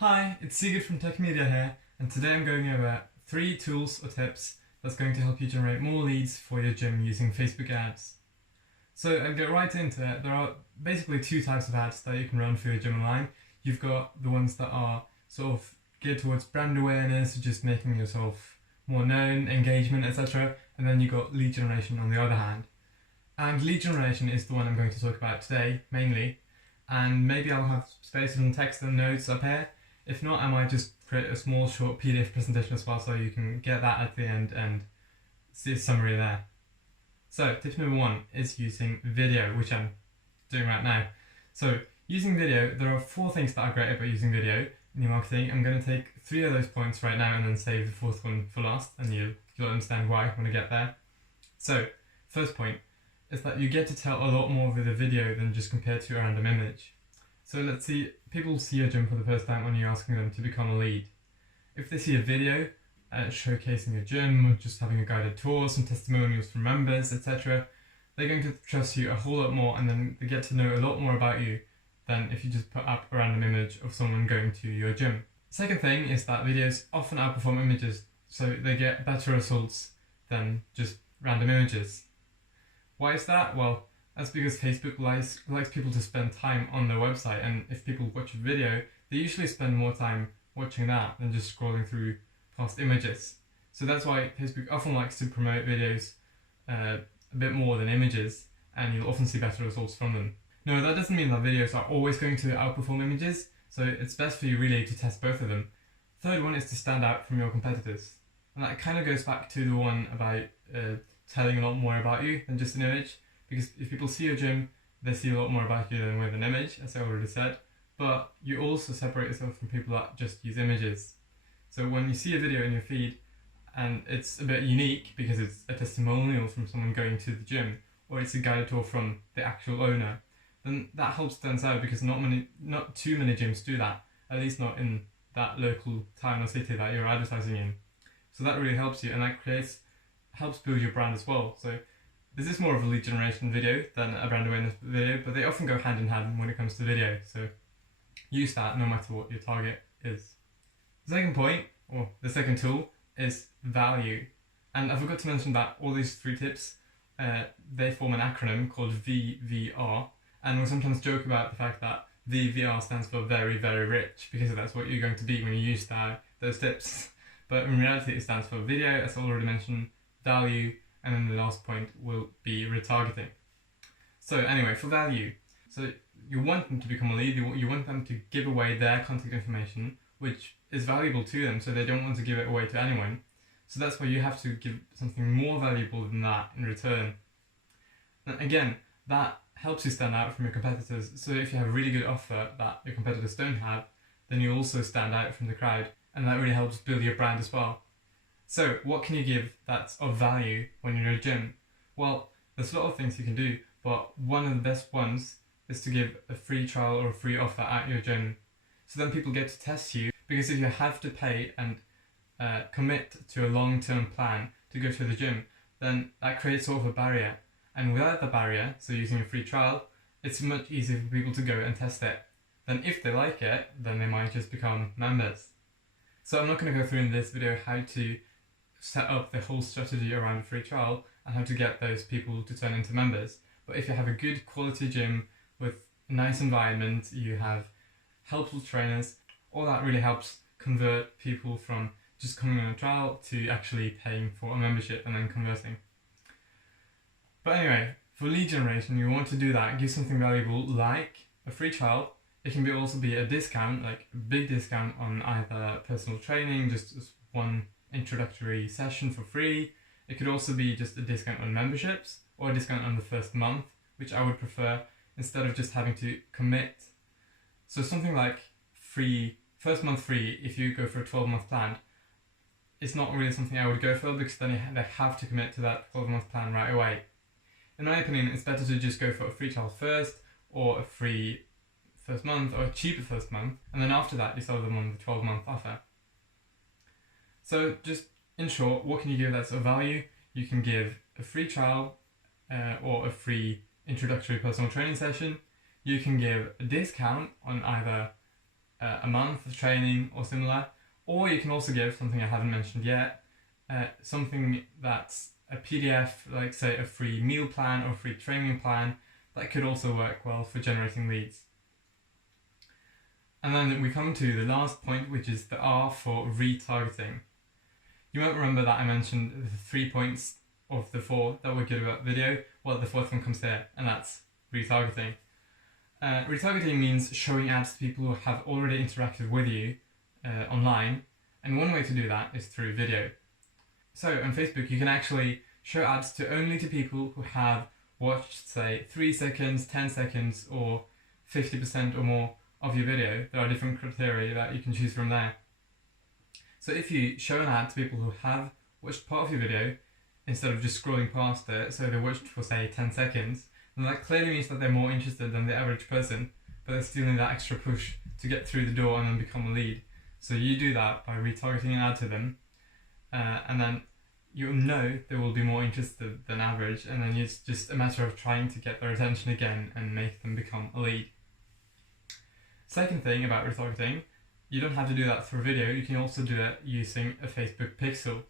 Hi, it's Sigurd from Tech Media here, and today I'm going over 3 tools or tips that's going to help you generate more leads for your gym using Facebook ads. So I'll get right into it. There are basically 2 types of ads that you can run for your gym online. You've got the ones that are sort of geared towards brand awareness, just making yourself more known, engagement, etc. And then you've got lead generation on the other hand. And lead generation is the one I'm going to talk about today, mainly. And maybe I'll have space and text and notes up here. If not, I might just create a small short PDF presentation as well so you can get that at the end and see a summary there. So tip number 1 is using video, which I'm doing right now. So using video, there are 4 things that are great about using video in your marketing. I'm going to take 3 of those points right now and then save the 4th one for last, and you'll understand why when I get there. So first point is that you get to tell a lot more with a video than just compared to a random image. So let's see, people see your gym for the first time when you're asking them to become a lead. If they see a video showcasing your gym, or just having a guided tour, some testimonials from members, etc., they're going to trust you a whole lot more, and then they get to know a lot more about you than if you just put up a random image of someone going to your gym. Second thing is that videos often outperform images, so they get better results than just random images. Why is that? Well, that's because Facebook likes people to spend time on their website, and if people watch a video, they usually spend more time watching that than just scrolling through past images. So that's why Facebook often likes to promote videos a bit more than images, and you'll often see better results from them. No, that doesn't mean that videos are always going to outperform images, so it's best for you really to test both of them. Third one is to stand out from your competitors. And that kind of goes back to the one about telling a lot more about you than just an image. Because if people see your gym, they see a lot more about you than with an image, as I already said. But you also separate yourself from people that just use images. So when you see a video in your feed, and it's a bit unique because it's a testimonial from someone going to the gym, or it's a guided tour from the actual owner, then that helps stand out because not too many gyms do that, at least not in that local town or city that you're advertising in. So that really helps you, and that helps build your brand as well. So this is more of a lead generation video than a brand awareness video, but they often go hand in hand when it comes to video, so use that no matter what your target is. The second point, or the second tool, is value. And I forgot to mention that all these 3 tips, they form an acronym called VVR, and we sometimes joke about the fact that VVR stands for very, very rich, because that's what you're going to be when you use those tips. But in reality it stands for video, as I already mentioned, value, and then the last point will be retargeting. So anyway, for value, so you want them to become a lead, you want them to give away their contact information, which is valuable to them, so they don't want to give it away to anyone. So that's why you have to give something more valuable than that in return. And again, that helps you stand out from your competitors, so if you have a really good offer that your competitors don't have, then you also stand out from the crowd, and that really helps build your brand as well. So what can you give that's of value when you're in a gym? Well, there's a lot of things you can do, but one of the best ones is to give a free trial or a free offer at your gym. So then people get to test you, because if you have to pay and commit to a long-term plan to go to the gym, then that creates sort of a barrier. And without the barrier, so using a free trial, it's much easier for people to go and test it. Then if they like it, then they might just become members. So I'm not going to go through in this video how to set up the whole strategy around a free trial and how to get those people to turn into members. But if you have a good quality gym with a nice environment, you have helpful trainers, all that really helps convert people from just coming on a trial to actually paying for a membership and then converting. But anyway, for lead generation, you want to do that, give something valuable like a free trial. It can also be a discount, like a big discount on either personal training, just as one introductory session for free. It could also be just a discount on memberships, or a discount on the first month, which I would prefer, instead of just having to commit. So something like first month free if you go for a 12-month plan, it's not really something I would go for, because then they have to commit to that 12-month plan right away. In my opinion, it's better to just go for a free trial first, or a free first month, or a cheaper first month, and then after that you sell them on the 12-month offer. So just in short, what can you give that's of value? You can give a free trial or a free introductory personal training session. You can give a discount on either a month of training or similar, or you can also give something I haven't mentioned yet, something that's a PDF, like say a free meal plan or a free training plan, that could also work well for generating leads. And then we come to the last point, which is the R for retargeting. You might remember that I mentioned the 3 points of the 4 that were good about video. Well, the 4th one comes here, and that's retargeting. Retargeting means showing ads to people who have already interacted with you online, and one way to do that is through video. So on Facebook you can actually show ads only to people who have watched, say, 3 seconds, 10 seconds, or 50% or more of your video. There are different criteria that you can choose from there. So if you show an ad to people who have watched part of your video, instead of just scrolling past it, so they watched for say 10 seconds, then that clearly means that they're more interested than the average person, but they still need that extra push to get through the door and then become a lead. So you do that by retargeting an ad to them, and then you know they will be more interested than average, and then it's just a matter of trying to get their attention again and make them become a lead. Second thing about retargeting, you don't have to do that through video, you can also do it using a Facebook pixel.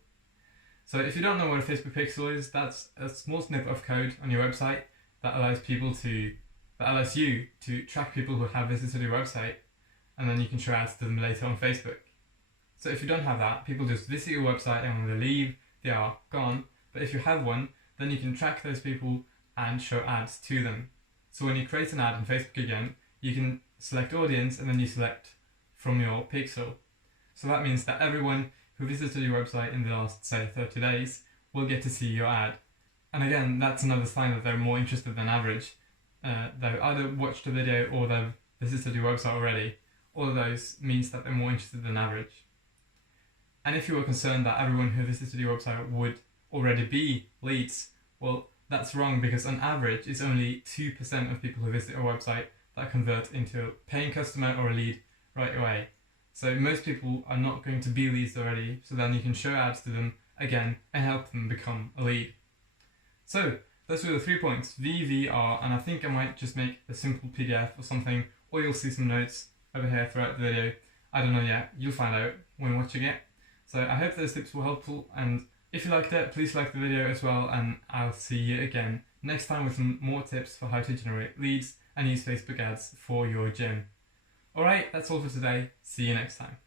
So if you don't know what a Facebook pixel is, that's a small snippet of code on your website that allows you to track people who have visited your website, and then you can show ads to them later on Facebook. So if you don't have that, people just visit your website and when they leave, they are gone. But if you have one, then you can track those people and show ads to them. So when you create an ad on Facebook again, you can select audience and then you select from your pixel. So that means that everyone who visited your website in the last, say, 30 days will get to see your ad. And again, that's another sign that they're more interested than average. They've either watched the video or they've visited your website already. All of those means that they're more interested than average. And if you were concerned that everyone who visited your website would already be leads, well, that's wrong, because on average it's only 2% of people who visit your website that convert into a paying customer or a lead right away. So most people are not going to be leads already, so then you can show ads to them again and help them become a lead. So those were the 3 points, V, V, R, and I think I might just make a simple PDF or something, or you'll see some notes over here throughout the video. I don't know yet, you'll find out when watching it. So I hope those tips were helpful, and if you liked it, please like the video as well, and I'll see you again next time with some more tips for how to generate leads and use Facebook ads for your gym. Alright, that's all for today. See you next time.